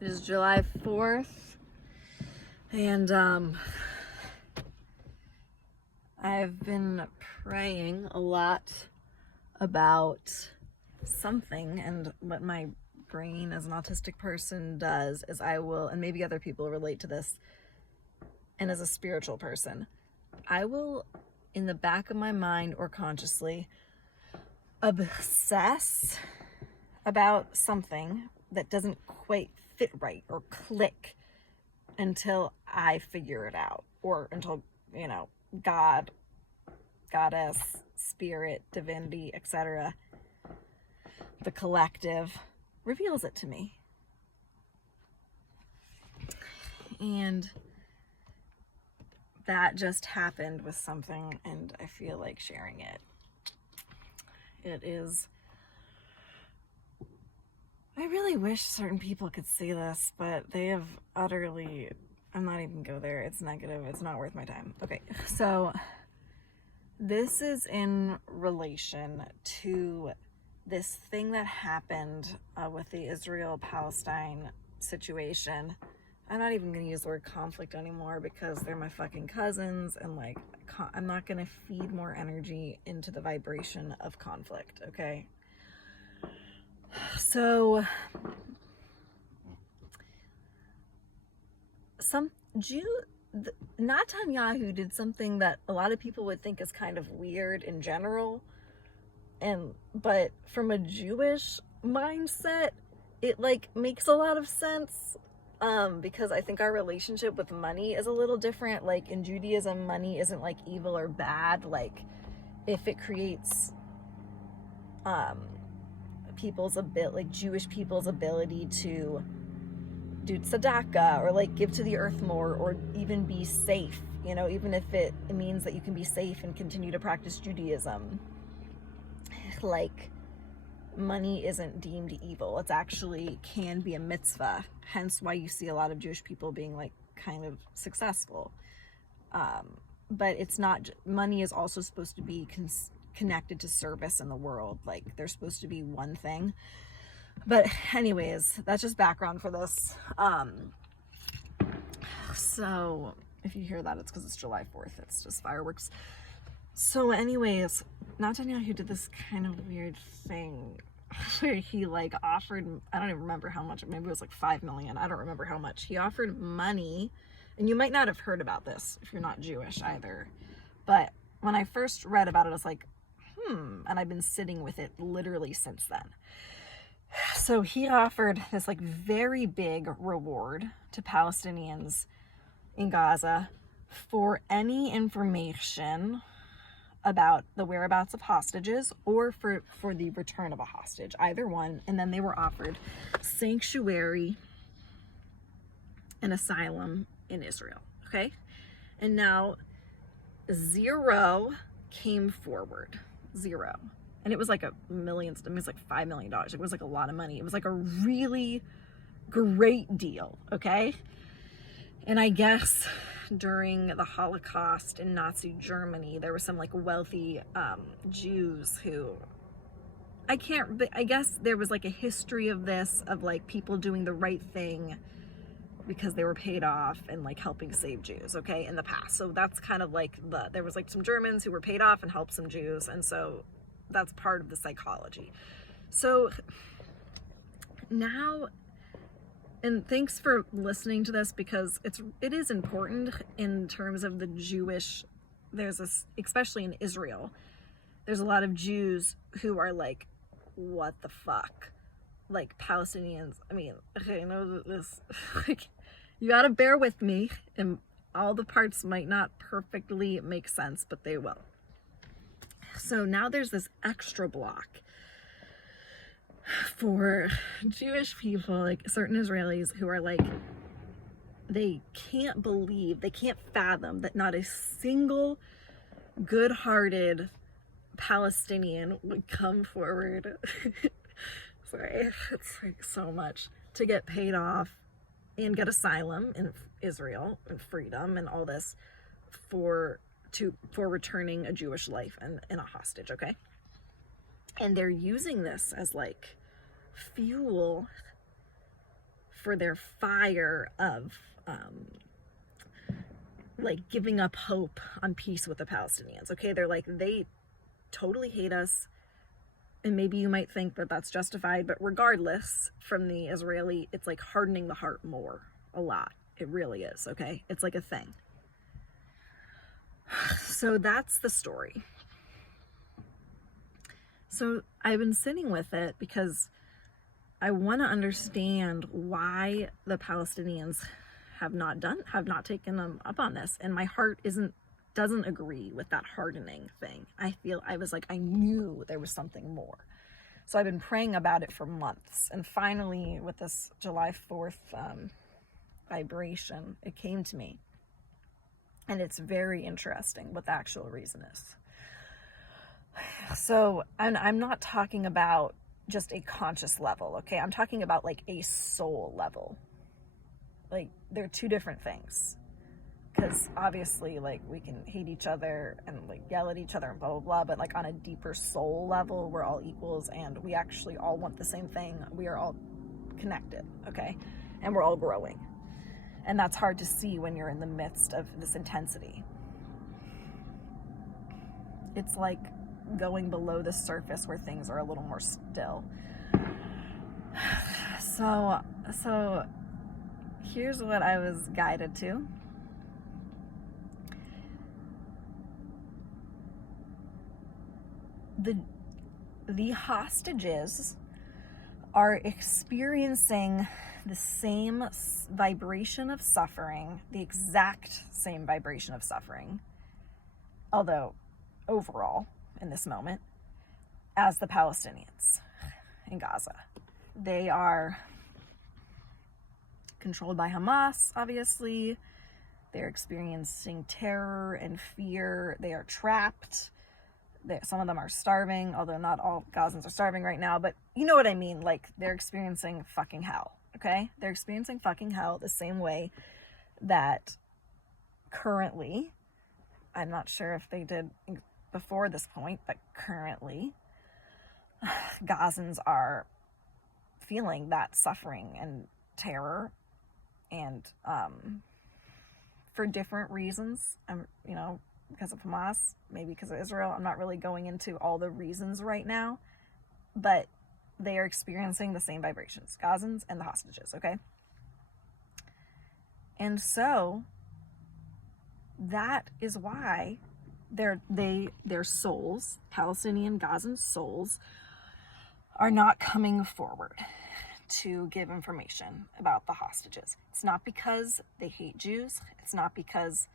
It is July 4th, and I've been praying a lot about something, and what my brain as an autistic person does is I will, and maybe other people relate to this, and as a spiritual person, I will, in the back of my mind or consciously, obsess about something that doesn't quite fit right or click until I figure it out, or until, God, goddess, spirit, divinity, etc., the collective reveals it to me. And that just happened with something, and I feel like sharing it. It is, I really wish certain people could see this, but they have utterly, I'm not even go there. It's negative. It's not worth my time. Okay, so this is in relation to this thing that happened with the Israel-Palestine situation. I'm not even going to use the word conflict anymore because they're my fucking cousins, and like, I'm not going to feed more energy into the vibration of conflict, okay? So, Netanyahu did something that a lot of people would think is kind of weird in general, but from a Jewish mindset, it like makes a lot of sense, because I think our relationship with money is a little different. Like in Judaism, money isn't like evil or bad. Like if it creates Jewish people's ability to do tzedakah, or like give to the earth more, or even be safe, even if it means that you can be safe and continue to practice Judaism. Like, money isn't deemed evil. It's actually can be a mitzvah, hence why you see a lot of Jewish people being like kind of successful. But it's not, money is also supposed to be connected to service in the world. Like they're supposed to be one thing. But anyways, that's just background for this. So if you hear that, it's because it's July 4th. It's just fireworks. So anyways, Netanyahu did this kind of weird thing where he like offered, I don't even remember how much, maybe it was like 5 million. I don't remember how much. He offered money, and you might not have heard about this if you're not Jewish either. But when I first read about it, I was like, and I've been sitting with it literally since then. So he offered this like very big reward to Palestinians in Gaza for any information about the whereabouts of hostages, or for the return of a hostage, either one. And then they were offered sanctuary and asylum in Israel. Okay. And now 0 came forward. 0. And it was like it was like $5 million. It was like a lot of money. It was like a really great deal. Okay. And I guess during the Holocaust in Nazi Germany, there were some like wealthy Jews who, I guess there was like a history of this, of like people doing the right thing because they were paid off and like helping save Jews, okay, in the past. So that's kind of like there was like some Germans who were paid off and helped some Jews. And so that's part of the psychology. So now, and thanks for listening to this, because it is important in terms of the Jewish, especially in Israel, there's a lot of Jews who are like, what the fuck? Like Palestinians, I mean, okay, I know that this, like, you gotta bear with me, and all the parts might not perfectly make sense, but they will. So now there's this extra block for Jewish people, like certain Israelis who are like, they can't fathom that not a single good-hearted Palestinian would come forward. Sorry, it's like so much to get paid off and get asylum in Israel and freedom and all this for returning a Jewish life and a hostage, okay? And they're using this as like fuel for their fire of like giving up hope on peace with the Palestinians. Okay, they're like, they totally hate us, and maybe you might think that that's justified, but regardless, from the Israeli, it's like hardening the heart more, a lot. It really is. Okay, it's like a thing. So that's the story. So I've been sitting with it because I want to understand why the Palestinians have not taken them up on this. And my heart doesn't agree with that hardening thing. I knew there was something more. So I've been praying about it for months. And finally, with this July 4th vibration, it came to me. And it's very interesting what the actual reason is. So, and I'm not talking about just a conscious level, okay? I'm talking about like a soul level. Like, they're two different things. Because obviously, like, we can hate each other and like yell at each other and blah, blah, blah. But like on a deeper soul level, we're all equals and we actually all want the same thing. We are all connected, okay? And we're all growing. And that's hard to see when you're in the midst of this intensity. It's like going below the surface where things are a little more still. So here's what I was guided to. The hostages are experiencing the same vibration of suffering, the exact same vibration of suffering, although overall in this moment, as the Palestinians in Gaza. They are controlled by Hamas, obviously. They're experiencing terror and fear. They are trapped. Some of them are starving, although not all Gazans are starving right now, but you know what I mean. Like, they're experiencing fucking hell, okay? They're experiencing fucking hell the same way that currently, I'm not sure if they did before this point, but currently, Gazans are feeling that suffering and terror, and for different reasons, because of Hamas, maybe because of Israel. I'm not really going into all the reasons right now, but they are experiencing the same vibrations, Gazans and the hostages, okay? And so that is why their souls, Palestinian Gazan souls, are not coming forward to give information about the hostages. It's not because they hate Jews. It's not because,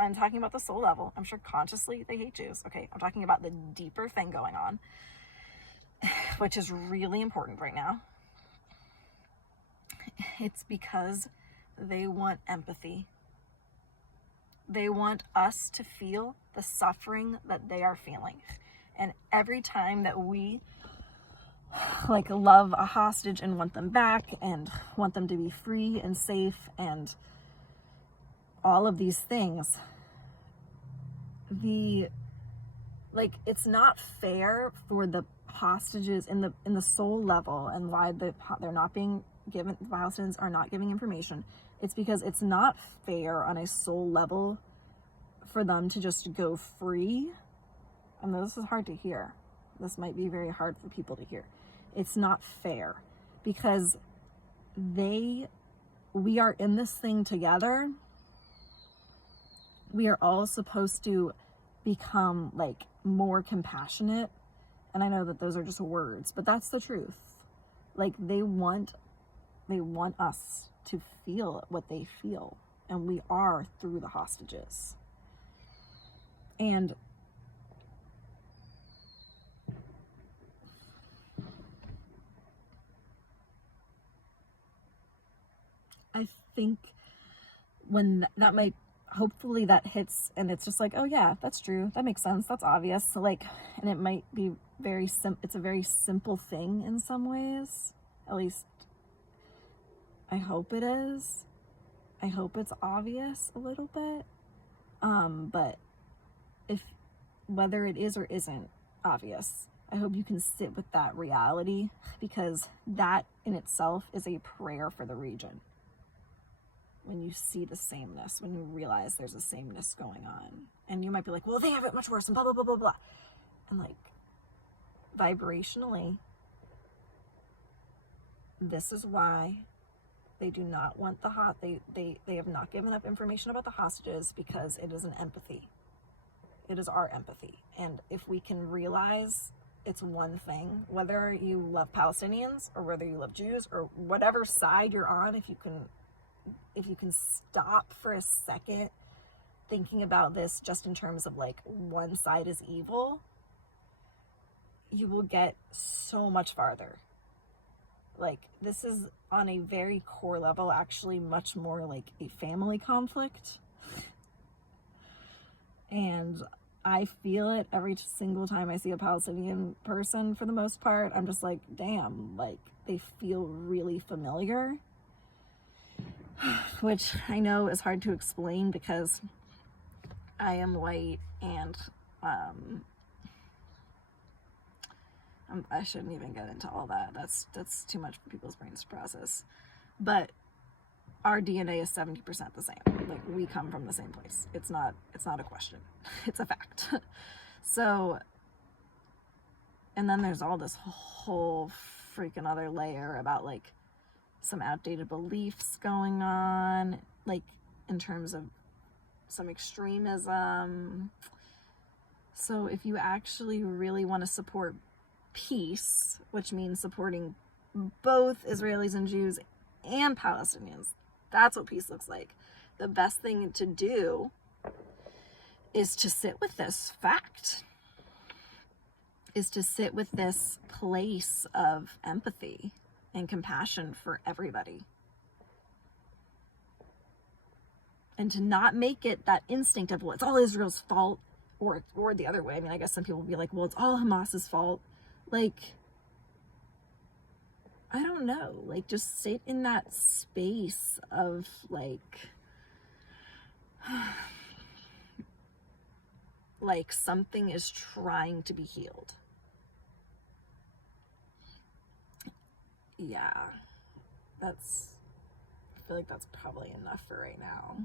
I'm talking about the soul level. I'm sure consciously they hate Jews. Okay, I'm talking about the deeper thing going on, which is really important right now. It's because they want empathy. They want us to feel the suffering that they are feeling. And every time that we love a hostage and want them back and want them to be free and safe and all of these things, it's not fair for the hostages in the soul level, and why they're not being given, the Palestinians are not giving information. It's because it's not fair on a soul level for them to just go free. I know this is hard to hear. This might be very hard for people to hear. It's not fair because we are in this thing together. We are all supposed to become more compassionate. And I know that those are just words, but that's the truth. They want us to feel what they feel. And we are through the hostages. And I think when that might, hopefully that hits and it's just oh yeah, that's true, that makes sense, that's obvious. And it might be it's a very simple thing in some ways, at least I hope it is. I hope it's obvious a little bit. But whether it is or isn't obvious, I hope you can sit with that reality, because that in itself is a prayer for the region. When you see the sameness, when you realize there's a sameness going on. And you might be like, well, they have it much worse and blah, blah, blah, blah, blah. And like, vibrationally, this is why they do not want they have not given up information about the hostages, because it is an empathy. It is our empathy. And if we can realize it's one thing, whether you love Palestinians or whether you love Jews or whatever side you're on, if you can stop for a second thinking about this just in terms of like one side is evil, you will get so much farther. Like, this is on a very core level actually much more like a family conflict. And I feel it every single time I see a Palestinian person, for the most part. I'm just like, damn, like, they feel really familiar. Which I know is hard to explain because I am white and I shouldn't even get into all that. That's too much for people's brains to process. But our DNA is 70% the same. Like, we come from the same place. It's not a question. It's a fact. So, and then there's all this whole freaking other layer about like some outdated beliefs going on, like in terms of some extremism. So if you actually really want to support peace, which means supporting both Israelis and Jews and Palestinians, that's what peace looks like. The best thing to do is to sit with this fact, is to sit with this place of empathy and compassion for everybody. And to not make it that instinct of, well, it's all Israel's fault, or the other way. I mean, I guess some people will be like, well, it's all Hamas's fault. Like, I don't know. Like, just sit in that space of, like, like something is trying to be healed. Yeah, I feel like that's probably enough for right now.